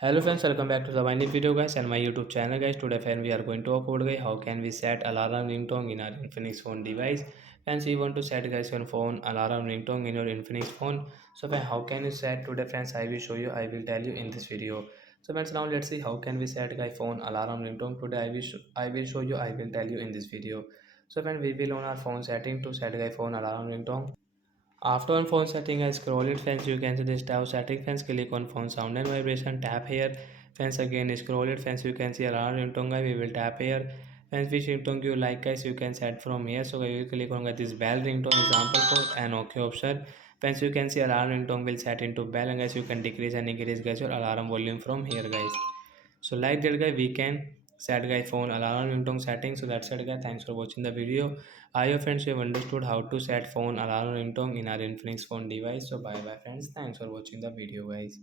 Hello friends, welcome back to the my new video guys and my YouTube channel guys. Today friend we are going to talk about guys how can we set alarm ringtone in our Infinix phone device. Friends, we want to set guys your phone alarm ringtone in your Infinix phone. So friend, how can you set today friends? I will show you. I will tell you in this video. So friends, now let's see how can we set guys phone alarm ringtone today. I will show you. I will tell you in this video. So friend, we will on our phone setting to set guys phone alarm ringtone. After on phone setting, I scroll it friends. You can see this tab setting friends. Click on phone sound and vibration. Tap here friends. Again scroll it friends. You can see alarm ringtone guys. We will tap here friends. Which ringtone you like guys? You can set from here. So we will click on this bell ringtone example for an OK option. Friends, you can see alarm ringtone will set into bell and guys you can decrease and increase guys your alarm volume from here guys. So like that guy we can set guy phone alarm ringtone settings. So that's it guy, thanks for watching the video. I hope friends you have understood how to set phone alarm ringtone in our Infinix phone device. So bye bye friends, thanks for watching the video guys.